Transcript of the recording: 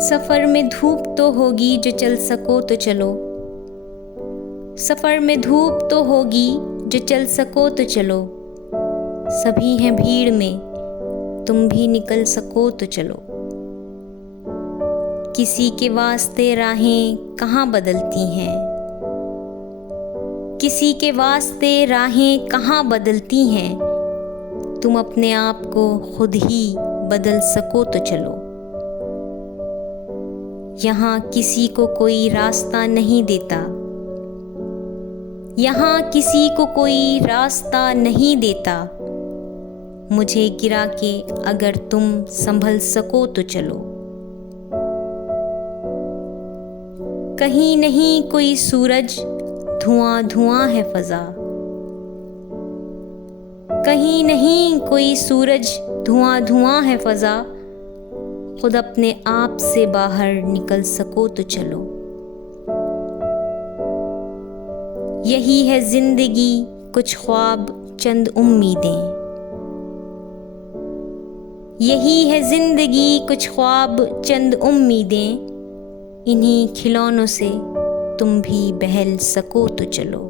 सफ़र में धूप तो होगी जो चल सको तो चलो। सफ़र में धूप तो होगी जो चल सको तो चलो। सभी हैं भीड़ में, तुम भी निकल सको तो चलो। किसी के वास्ते राहें कहाँ बदलती हैं, किसी के वास्ते राहें कहाँ बदलती हैं। तुम अपने आप को खुद ही बदल सको तो चलो। यहाँ किसी को कोई रास्ता नहीं देता, यहाँ किसी को कोई रास्ता नहीं देता। मुझे गिरा के अगर तुम संभल सको तो चलो। कहीं नहीं कोई सूरज, धुआं धुआं है फजा। कहीं नहीं कोई सूरज, धुआं धुआं है फजा। खुद अपने आप से बाहर निकल सको तो चलो। यही है जिंदगी, कुछ ख्वाब चंद उम्मीदें। यही है जिंदगी, कुछ ख्वाब चंद उम्मीदें। इन्हीं खिलौनों से तुम भी बहल सको तो चलो।